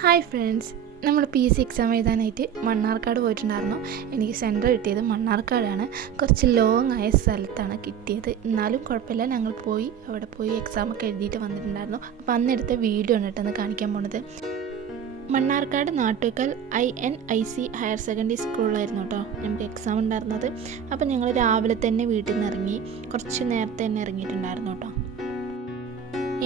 Hi friends, നമ്മൾ PC exam എഴുതാനായിട്ട് മണ്ണാർക്കാട് പോയിട്ടുണ്ടായിരുന്നു. എനിക്ക് സെൻറ്റർ കിട്ടിയത് മണ്ണാർക്കാടാണ്. കുറച്ച് ലോങ് ആയ സ്ഥലത്താണ് കിട്ടിയത്. എന്നാലും കുഴപ്പമില്ല, ഞങ്ങൾ അവിടെ പോയി എക്സാമൊക്കെ എഴുതിയിട്ട് വന്നിട്ടുണ്ടായിരുന്നു. അപ്പോൾ അന്നെടുത്ത വീഡിയോ ആണ് കേട്ടോ കാണിക്കാൻ പോണത്. Mannarkkad Nattukal INIC higher secondary സ്കൂളിലായിരുന്നു കേട്ടോ നമുക്ക് എക്സാം ഉണ്ടായിരുന്നത്. അപ്പോൾ ഞങ്ങൾ രാവിലെ തന്നെ വീട്ടിൽ നിന്ന് ഇറങ്ങി, കുറച്ച് നേരത്തെ തന്നെ ഇറങ്ങിയിട്ടുണ്ടായിരുന്നു കേട്ടോ.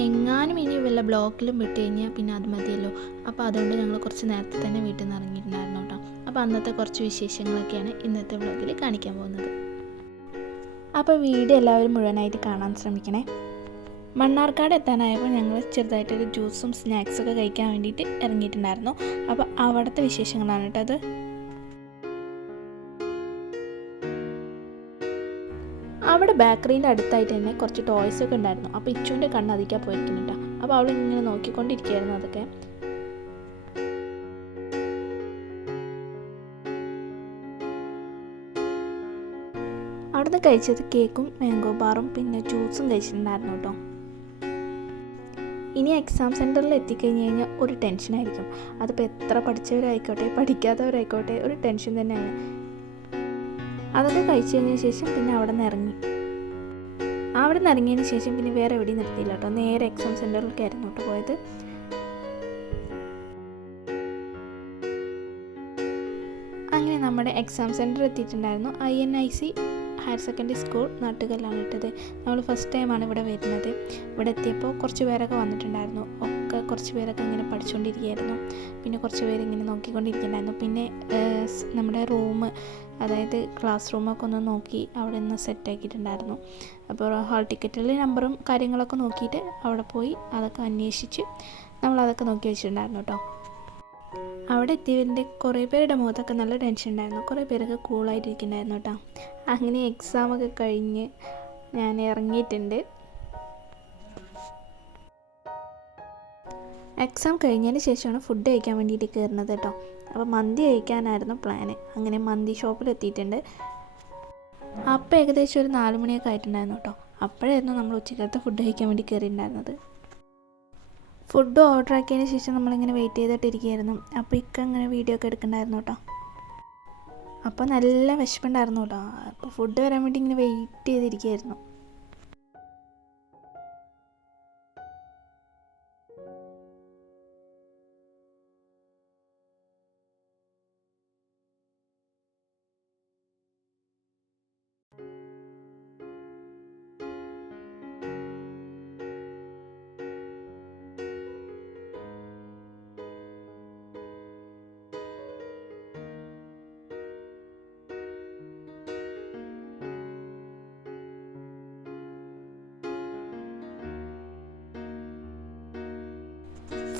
എങ്ങാനും ഇനി വല്ല ബ്ലോക്കിലും വിട്ട് കഴിഞ്ഞാൽ പിന്നെ അത് മതിയല്ലോ. അപ്പോൾ അതുകൊണ്ട് ഞങ്ങൾ കുറച്ച് നേരത്തെ തന്നെ വീട്ടിൽ നിന്ന് ഇറങ്ങിയിട്ടുണ്ടായിരുന്നു കേട്ടോ. അപ്പോൾ അന്നത്തെ കുറച്ച് വിശേഷങ്ങളൊക്കെയാണ് ഇന്നത്തെ വ്ളോഗിൽ കാണിക്കാൻ പോകുന്നത്. അപ്പോൾ വീഡിയോ എല്ലാവരും മുഴുവനായിട്ട് കാണാൻ ശ്രമിക്കണേ. മണ്ണാർക്കാട് എത്താനായപ്പോൾ ഞങ്ങൾ ചെറുതായിട്ടൊരു ജ്യൂസും സ്നാക്സൊക്കെ കഴിക്കാൻ വേണ്ടിയിട്ട് ഇറങ്ങിയിട്ടുണ്ടായിരുന്നു. അപ്പോൾ അവിടുത്തെ വിശേഷങ്ങളാണ് കേട്ടോ അത്. അവിടെ ബേക്കറീൻ്റെ അടുത്തായിട്ട് തന്നെ കുറച്ച് ടോയ്സൊക്കെ ഉണ്ടായിരുന്നു. അപ്പോൾ ഇച്ചുവിൻ്റെ കണ്ണ് അതിക്കാൻ പോയിരിക്കുന്നുണ്ട്. അപ്പോൾ അവൾ ഇങ്ങനെ നോക്കിക്കൊണ്ടിരിക്കുകയായിരുന്നു അതൊക്കെ. അവിടുന്ന് കഴിച്ചത് കേക്കും മാംഗോ ബാറും പിന്നെ ജ്യൂസും കഴിച്ചിട്ടുണ്ടായിരുന്നു കേട്ടോ. ഇനി എക്സാം സെൻറ്ററിൽ എത്തിക്കഴിഞ്ഞ് കഴിഞ്ഞാൽ ഒരു ടെൻഷനായിരിക്കും. അതിപ്പോൾ എത്ര പഠിച്ചവരായിക്കോട്ടെ പഠിക്കാത്തവരായിക്കോട്ടെ ഒരു ടെൻഷൻ തന്നെയാണ്. അതൊക്കെ കഴിച്ചു കഴിഞ്ഞതിന് ശേഷം പിന്നെ അവിടെ നിന്ന് ഇറങ്ങിയതിന് ശേഷം പിന്നെ വേറെ എവിടെയും നിർത്തിയില്ല കേട്ടോ. നേരെ എക്സാം സെൻറ്ററിലേക്ക് ആയിരുന്നു കേട്ടോ പോയത്. അങ്ങനെ നമ്മുടെ എക്സാം സെൻറ്റർ എത്തിയിട്ടുണ്ടായിരുന്നു. INIC ഹയർ സെക്കൻഡറി സ്കൂൾ നാട്ടുകല്ലാണ് ഇട്ടത്. നമ്മൾ ഫസ്റ്റ് ടൈമാണ് ഇവിടെ വരുന്നത്. ഇവിടെ എത്തിയപ്പോൾ കുറച്ച് പേരൊക്കെ വന്നിട്ടുണ്ടായിരുന്നു. കുറച്ച് പേരൊക്കെ ഇങ്ങനെ പഠിച്ചുകൊണ്ടിരിക്കുകയായിരുന്നു. പിന്നെ കുറച്ച് പേര് ഇങ്ങനെ നോക്കിക്കൊണ്ടിരിക്കുന്നുണ്ടായിരുന്നു. പിന്നെ നമ്മുടെ റൂം, അതായത് ക്ലാസ് റൂമൊക്കെ ഒന്ന് നോക്കി അവിടെ നിന്ന് സെറ്റാക്കിയിട്ടുണ്ടായിരുന്നു. അപ്പോൾ ഹാൾ ടിക്കറ്റിൽ നമ്പറും കാര്യങ്ങളൊക്കെ നോക്കിയിട്ട് അവിടെ പോയി അതൊക്കെ അന്വേഷിച്ച് നമ്മളതൊക്കെ നോക്കി വെച്ചിട്ടുണ്ടായിരുന്നു കേട്ടോ. അവിടെ എത്തിയവരുടെ കുറേ പേരുടെ മുഖത്തൊക്കെ നല്ല ടെൻഷൻ ഉണ്ടായിരുന്നു. കുറേ പേരൊക്കെ കൂളായിട്ടിരിക്കുന്നുണ്ടായിരുന്നു കേട്ടോ. അങ്ങനെ എക്സാമൊക്കെ കഴിഞ്ഞ് ഞാൻ ഇറങ്ങിയിട്ടുണ്ട്. എക്സാം കഴിഞ്ഞതിന് ശേഷമാണ് ഫുഡ് കഴിക്കാൻ വേണ്ടിയിട്ട് കയറുന്നത് കേട്ടോ. അപ്പോൾ മന്തി കഴിക്കാനായിരുന്നു പ്ലാന്. അങ്ങനെ മന്തി ഷോപ്പിലെത്തിയിട്ടുണ്ട്. അപ്പോൾ ഏകദേശം ഒരു 4 മണിയൊക്കെ ആയിട്ടുണ്ടായിരുന്നു കേട്ടോ. അപ്പോഴായിരുന്നു നമ്മൾ ഉച്ചക്കലത്തെ ഫുഡ് കഴിക്കാൻ വേണ്ടി കയറിയിട്ടുണ്ടായിരുന്നത്. ഫുഡ് ഓർഡർ ആക്കിയതിന് ശേഷം നമ്മളിങ്ങനെ വെയിറ്റ് ചെയ്തിട്ടിരിക്കുകയായിരുന്നു. അപ്പോൾ അങ്ങനെ വീഡിയോ ഒക്കെ എടുക്കണ്ടായിരുന്നു കേട്ടോ. അപ്പോൾ നല്ല വിശപ്പുണ്ടായിരുന്നു കേട്ടോ. അപ്പോൾ ഫുഡ് വരാൻ വേണ്ടി ഇങ്ങനെ വെയിറ്റ് ചെയ്തിരിക്കുകയായിരുന്നു.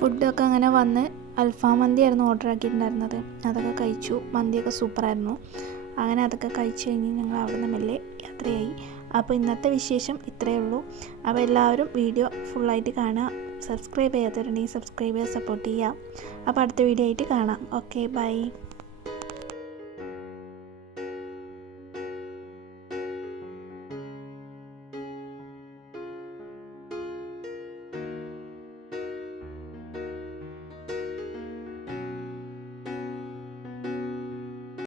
ഫുഡൊക്കെ അങ്ങനെ വന്ന് അൽഫാം മന്തിയായിരുന്നു ഓർഡർ ആക്കിയിട്ടുണ്ടായിരുന്നത്. അതൊക്കെ കഴിച്ചു. മന്തിയൊക്കെ സൂപ്പറായിരുന്നു. അങ്ങനെ അതൊക്കെ കഴിച്ച് കഴിഞ്ഞ് ഞങ്ങൾ അവിടെ നിന്ന് മെല്ലെ യാത്രയായി. അപ്പോൾ ഇന്നത്തെ വിശേഷം ഇത്രയേ ഉള്ളൂ. അപ്പോൾ എല്ലാവരും വീഡിയോ ഫുള്ളായിട്ട് കാണുക. സബ്സ്ക്രൈബ് ചെയ്യാത്തവരുണ്ടെങ്കിൽ സബ്സ്ക്രൈബ് ചെയ്യുക, സപ്പോർട്ട് ചെയ്യുക. അപ്പോൾ അടുത്ത വീഡിയോ ആയിട്ട് കാണാം. Okay, by.